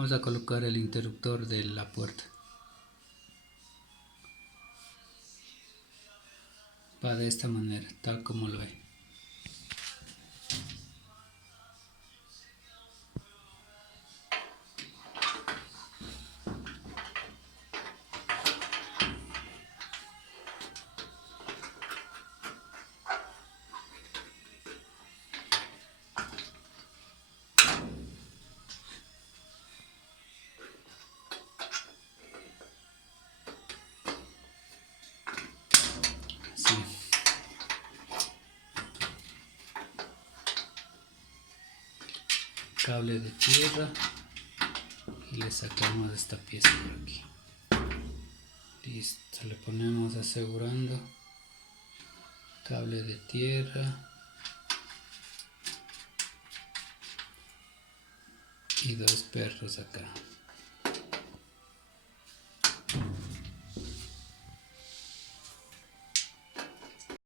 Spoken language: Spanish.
Vamos a colocar el interruptor de la puerta. Va de esta manera, tal como lo ve. Así. Cable de tierra y le sacamos esta pieza por aquí. Listo, le ponemos asegurando cable de tierra y dos perros acá.